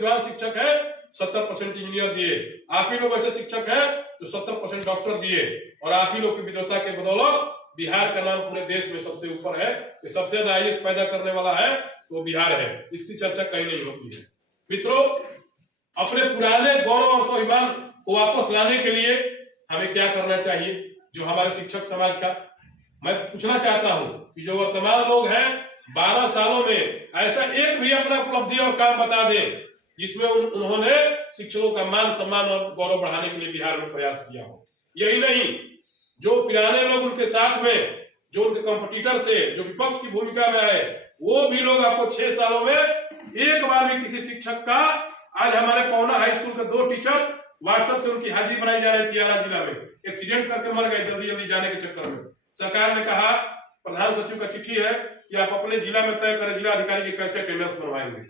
विद्वान शिक्षक है 70% इंजीनियर दिए, आप ही लोग ऐसे शिक्षक हैं जो 70% डॉक्टर दिए, और आप ही लोग की विद्वता के बदौलत बिहार का नाम पूरे देश में सबसे ऊपर है कि सबसे ज्यादा आईएएस पैदा करने वाला है तो बिहार है। इसकी चर्चा कहीं नहीं होती है। मित्रों, अपने पुराने गौरव और स्वाभिमान को वापस लाने के लिए हमें क्या करना चाहिए? जो हमारे शिक्षक समाज का मैं पूछना चाहता हूं कि जो वर्तमान लोग हैं 12 सालों में ऐसा एक भी अपना उपलब्धि और काम बता दें जिसमें उन्होंने शिक्षकों का मान सम्मान और गौरव बढ़ाने के लिए बिहार में प्रयास किया हो। यही नहीं, जो पुराने लोग उनके साथ में, जो उनके कंपटीटर से, जो विपक्ष की भूमिका में आए, वो भी लोग आपको 6 सालों में एक बार भी किसी शिक्षक का, आज हमारे पौना हाई स्कूल के 2 टीचर व्हाट्सएप से उनकी हाजिरी बनाई जा रही थी आरा जिला में, एक्सीडेंट करके मर गए जल्दी जल्दी जाने के चक्कर में। सरकार ने कहा, प्रधान सचिव का चिट्ठी है कि आप अपने जिला में तय करें जिला अधिकारी की कैसे अटेंडेंस बनवाएंगे।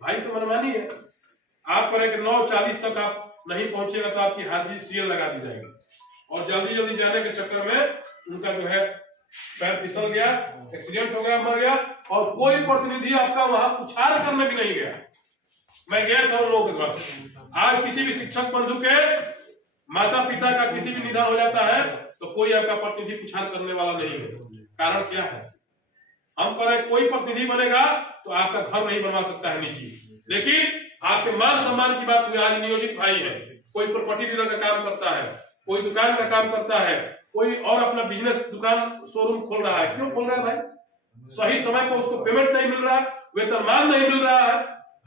भाई तो मनमानी है, आप करें कि 9:40 तक आप नहीं पहुंचेगा तो आपकी हाजिरी सीएल लगा दी जाएगी, और जल्दी जल्दी जाने के चक्कर में उनका जो है पैर फिसल गया, एक्सीडेंट हो गया, मर गया, और कोई प्रतिनिधि आपका वहां पुछार करने भी नहीं गया। मैं गया था उन लोगों के घर। आज किसी भी शिक्षक बंधु के माता पिता का किसी भी निधन हो जाता है तो कोई आपका प्रतिनिधि पुछार करने वाला नहीं है। कारण क्या है? हम कह रहे कोई प्रतिनिधि बनेगा तो आपका घर नहीं बनवा सकता है निजी, लेकिन आपके मान सम्मान की बात हुई। आज नियोजित भाई है, कोई प्रॉपर्टी डीलर का काम करता है, कोई दुकान का काम करता है, कोई और अपना बिजनेस दुकान शोरूम खोल रहा है। क्यों खोल रहा है भाई? सही समय पर उसको पेमेंट नहीं मिल रहा, वेतनमान नहीं मिल रहा है।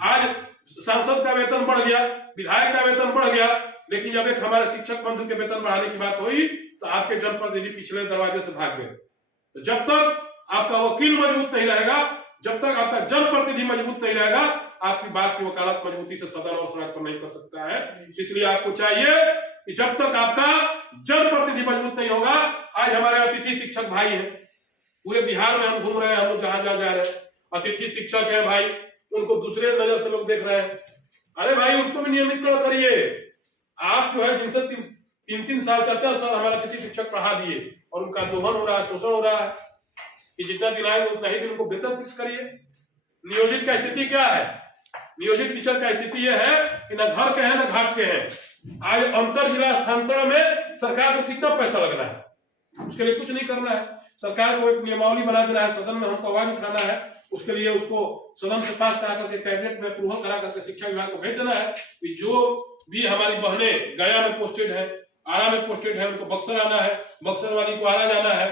आज सांसद का वेतन बढ़ गया, विधायक का वेतन बढ़ गया, लेकिन जब एक हमारे शिक्षक बंधु के वेतन बढ़ाने की बात हुई तो आपके जनप्रतिनिधि पिछले दरवाजे से भाग गए। तो जब तक आपका वकील मजबूत नहीं रहेगा, जब तक आपका जनप्रतिनिधि मजबूत नहीं रहेगा, आपकी बात की वकालत मजबूती से सदन और सड़क पर नहीं कर सकता है। इसलिए आपको चाहिए कि जब तक आपका जनप्रतिनिधि मजबूत नहीं होगा, आज हमारे अतिथि शिक्षक भाई हैं, पूरे बिहार में हम घूम रहे हैं, हम लोग जहां जा रहे हैं, अतिथि शिक्षक है भाई, उनको दूसरे नजर से लोग देख रहे हैं। अरे भाई, उसको भी नियमित करिए। आप जो है जिनसे 3-3 साल 4-4 साल हमारे अतिथि शिक्षक पढ़ा दिए और उनका दोहन हो रहा है, शोषण हो रहा है, कि जितना दिन आएंगे उतना ही दिन उनको वेतन फिक्स करिए। नियोजित का स्थिति क्या है? नियोजित टीचर का स्थिति यह है कि न घर के हैं न घाट के हैं। आज अंतर जिला स्थानांतरण में सरकार को कितना पैसा लग रहा है, उसके लिए कुछ नहीं करना है। सरकार को एक नियमावली बना देना है, सदन में हमको आवाज उठाना है, उसके लिए उसको सदन से पास करा करके कैबिनेट में अप्रूवल करा करके शिक्षा विभाग को भेज देना है कि जो भी हमारी बहनें गया में पोस्टेड है, आरा में पोस्टेड है, उनको बक्सर आना है, बक्सर वाली को आरा जाना है,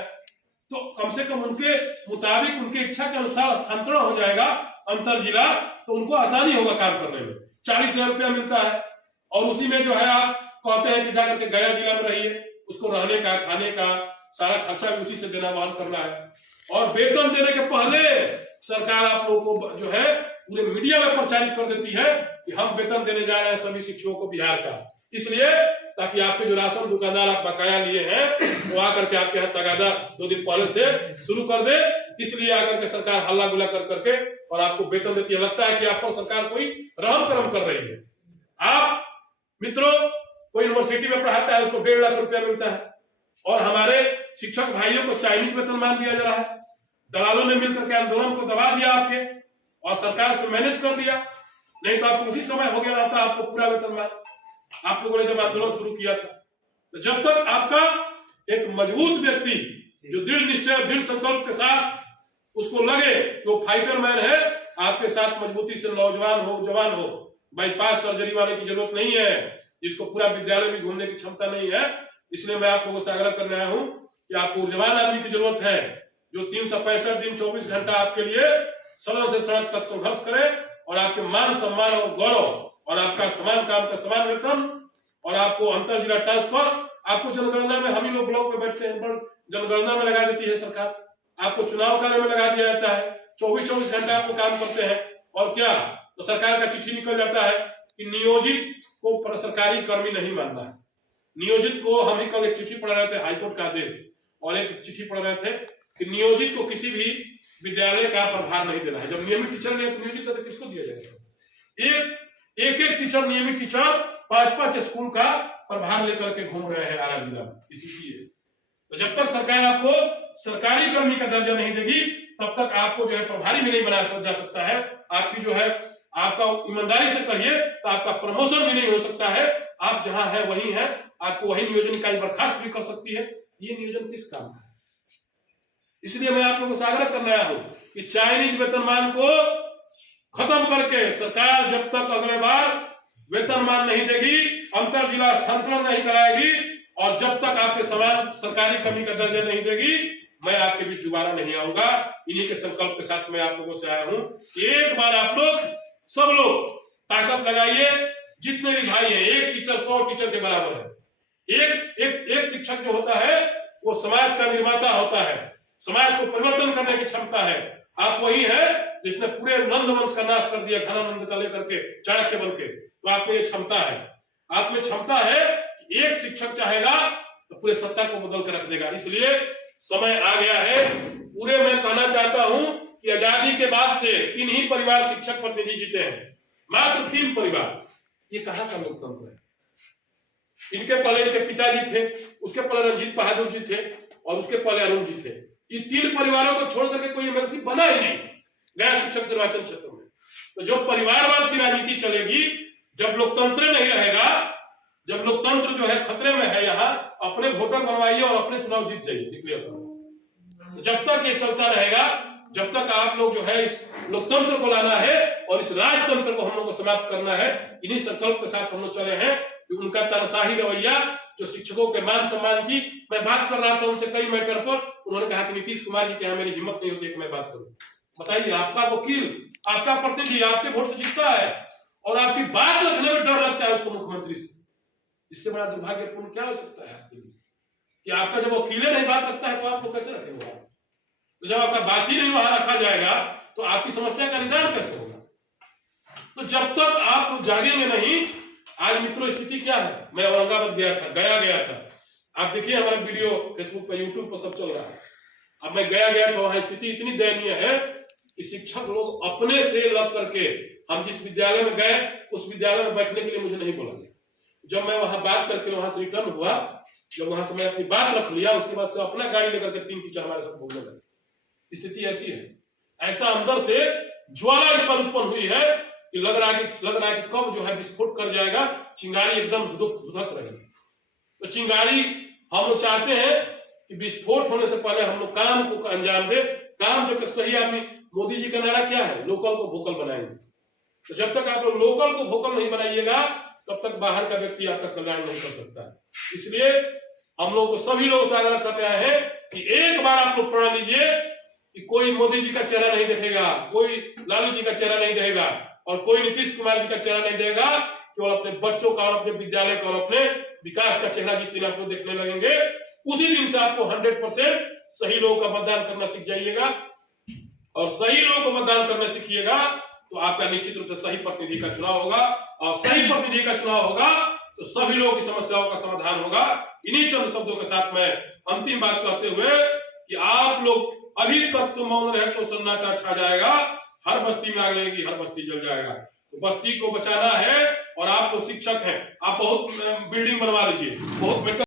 तो कम से कम उनके मुताबिक, उनके इच्छा के अनुसार स्थानांतरण हो जाएगा अंतर जिला, तो उनको आसानी होगा काम करने में। 40,000 रुपया मिलता है, और उसी में जो है आप कहते हैं कि जाकर के गया जिला में रहिए, उसको रहने का, खाने का सारा खर्चा भी उसी से देना, वहन करना है। और वेतन देने के पहले सरकार आप लोगों को जो है पूरे मीडिया में प्रचारित कर देती है कि हम वेतन देने जा रहे हैं सभी शिक्षकों को बिहार का, इसलिए ताकि आपके जो राशन दुकानदार आप बकाया लिए हैं वो आकर के आपके यहाँ तगादा 2 दिन पहले से शुरू कर दे। इसलिए आकर के सरकार हल्ला गुल्ला कर करके और आपको वेतन देती है। लगता है कि आप पर सरकार कोई रहम करम कर रही है। आप मित्रों, कोई यूनिवर्सिटी में पढ़ाता है, उसको 1.5 लाख रुपया मिलता है, और हमारे शिक्षक भाइयों को चाइनीज वेतनमान दिया जा रहा है। दलालों ने मिलकर के आंदोलन को दबा दिया आपके, और सरकार से मैनेज कर दिया, नहीं तो आपको उसी समय हो गया रहता आपको पूरा वेतनमान, आप लोगों ने जब आंदोलन शुरू किया था। तो जब तक आपका एक मजबूत व्यक्ति जो दृढ़ निश्चय, दृढ़ संकल्प के साथ उसको लगे कि वो फाइटर मैन है, आपके साथ मजबूती से नौजवान हो, जवान हो, बाईपास सर्जरी वाले की जरूरत नहीं है, जिसको पूरा विद्यालय में घूमने की क्षमता नहीं है। इसलिए मैं आप लोगों से आग्रह करने आया हूं कि आपको ऊर्जवान आदमी की जरूरत है, जो 365 दिन 24 घंटा आपके लिए सड़क से सड़क तक संघर्ष करे, और आपके मान सम्मान और गौरव, और आपका समान काम का समान वेतन, और आपको अंतर जिला ट्रांसफर, आपको जनगणना में, हम ही लोग ब्लॉक में बैठते हैं, पर जनगणना में लगा देती है सरकार, आपको चुनाव कार्य में लगा दिया जाता है, 24-24 घंटा आपको काम करते हैं। और क्या, तो सरकार का चिट्ठी निकल जाता है कि नियोजित को सरकारी कर्मी नहीं मानना है। नियोजित को, हम ही कल एक चिट्ठी पढ़ रहे थे, हाईकोर्ट का आदेश, और एक चिट्ठी पढ़ रहे थे कि नियोजित को किसी भी विद्यालय का प्रभार नहीं देना है। जब नियमित टीचर नहीं है तो नियोजित तो किसको दिया जाएगा? एक टीचर, नियमित टीचर 5-5 स्कूल का प्रभार लेकर के घूम रहे हैं आरा जिला में, इसलिए तो जब तक सरकार आपको सरकारी कर्मी का दर्जा नहीं देगी, तब तक आपको जो है प्रभारी भी नहीं बनाया जा सकता है। आपकी जो है आपका ईमानदारी से कहिए तो आपका प्रमोशन भी नहीं हो सकता है, आप जहां है वही है, आपको वही नियोजन इकाई बर्खास्त भी कर सकती है। ये नियोजन किस काम का है? इसलिए मैं आप लोगों से आग्रह करने आया हूं कि चाइनीज वेतनमान को खत्म करके सरकार जब तक अगले बार वेतनमान नहीं देगी, अंतर जिला स्थानांतरण नहीं कराएगी और जब तक आपके समान सरकारी कमी का दर्जा नहीं देगी, मैं आपके बीच दोबारा नहीं आऊंगा। इन्हीं के संकल्प के साथ मैं आप लोगों से आया हूं कि एक बार आप लोग सब लोग ताकत लगाइए। जितने भी भाई हैं, एक टीचर 100 टीचर के बराबर है। एक शिक्षक जो होता है वो समाज का निर्माता होता है, समाज को परिवर्तन करने की क्षमता है। आप वही है जिसने पूरे नंद वंश का नाश कर दिया, घनानंद का लेकर के चाणक्य बन के। तो आप में ये क्षमता है, आप में क्षमता है कि एक शिक्षक चाहेगा तो पूरे सत्ता को बदल कर रख देगा। इसलिए समय आ गया है। पूरे मैं कहना चाहता हूं कि आजादी के बाद से 3 ही परिवार शिक्षक प्रतिनिधि जीते हैं, मात्र 3 परिवार। ये कहां का लोकतंत्र है? इनके पहले इनके पिताजी थे, उसके पहले रंजीत बहादुर जी थे और उसके पहले अरुण जी थे। ये 3 परिवारों को छोड़ करके कोई एमएलसी बना ही नहीं गया शिक्षक निर्वाचन क्षेत्र में। तो जो परिवारवाद की राजनीति चलेगी, जब लोकतंत्र नहीं रहेगा, जब लोकतंत्र जो है खतरे में है, यहाँ अपने वोटर बनवाइए और अपने चुनाव जीत जाइए, निकलिए। तो जब तक ये चलता रहेगा, जब तक आप लोग जो है इस लोकतंत्र को लाना है और इस राजतंत्र को हम लोग को समाप्त करना है, इन्हीं संकल्प के साथ हम लोग चले हैं। कि उनका तानाशाही रवैया, जो शिक्षकों के मान सम्मान की मैं बात कर रहा था उनसे कई मैटर पर, उन्होंने कहा कि नीतीश कुमार जी के यहाँ मेरी हिम्मत नहीं होती कि मैं बात करूं। बताइए, आपका वकील, आपका प्रतिनिधि आपके वोट से जीतता है और आपकी बात रखने में डर लगता है उसको मुख्यमंत्री से। इससे बड़ा दुर्भाग्यपूर्ण क्या हो सकता है आपके लिए कि आपका जब वकील नहीं बात रखता है तो आप लोग कैसे रखेंगे? तो जब आपका बात ही नहीं वहां रखा जाएगा तो आपकी समस्या का निदान कैसे होगा? तो जब तक आप लोग जागेंगे नहीं। आज मित्रों स्थिति क्या है? मैं औरंगाबाद गया था। आप देखिए हमारा वीडियो फेसबुक पर, यूट्यूब पर सब चल रहा है। अब मैं गया था, वहां स्थिति इतनी दयनीय है कि शिक्षक लोग अपने से लग करके, हम जिस विद्यालय में गए उस विद्यालय में बैठने के लिए मुझे नहीं बोला गया। जब मैं वहां बात करके वहां से रिटर्न हुआ, जब वहां से मैं अपनी बात रख लिया, उसके बाद से अपना गाड़ी लेकर के 3 टीचर हमारे साथ घूमने लगे। स्थिति ऐसी है, ऐसा अंदर से ज्वाला इस पर उत्पन्न हुई है कि लग रहा है कि कब जो है विस्फोट कर जाएगा। चिंगारी एकदम धुधक रही। तो चिंगारी हम लोग चाहते हैं कि विस्फोट होने से पहले हम लोग काम को अंजाम दे। काम जब तक सही आदमी, मोदी जी का नारा क्या है? लोकल को वोकल बनाएंगे। तो जब तक आप लोग लोकल को वोकल नहीं बनाइएगा, तब तक बाहर का व्यक्ति आपका कल्याण नहीं कर सकता है। इसलिए हम लोग को सभी लोग से आग्रह कर रहे हैं कि एक बार आप लोग प्रण लीजिए कि कोई मोदी जी का चेहरा नहीं दिखेगा, कोई लालू जी का चेहरा नहीं रहेगा और कोई नीतीश कुमार जी का चेहरा नहीं देगा। केवल अपने बच्चों का और अपने विद्यालय का और अपने विकास का चेहरा जिस दिन आप लोग देखने लगेंगे, उसी दिन से आपको 100% सही लोगों का मतदान करना सीख जाइएगा। और सही लोगों को मतदान करना सीखिएगा तो आपका निश्चित रूप से सही प्रतिनिधि का चुनाव होगा। और सही प्रतिनिधि का चुनाव होगा तो सभी लोगों की समस्याओं का समाधान होगा। इन्हीं चंद शब्दों के साथ मैं अंतिम बात कहते हुए कि आप लोग अभी तक तो मौन रहे तो सन्नाटा छा जाएगा, हर बस्ती में आग लगेगी, हर बस्ती जल जाएगा। तो बस्ती को बचाना है और आप लोग शिक्षक हैं, आप बहुत बिल्डिंग बनवा लीजिए, बहुत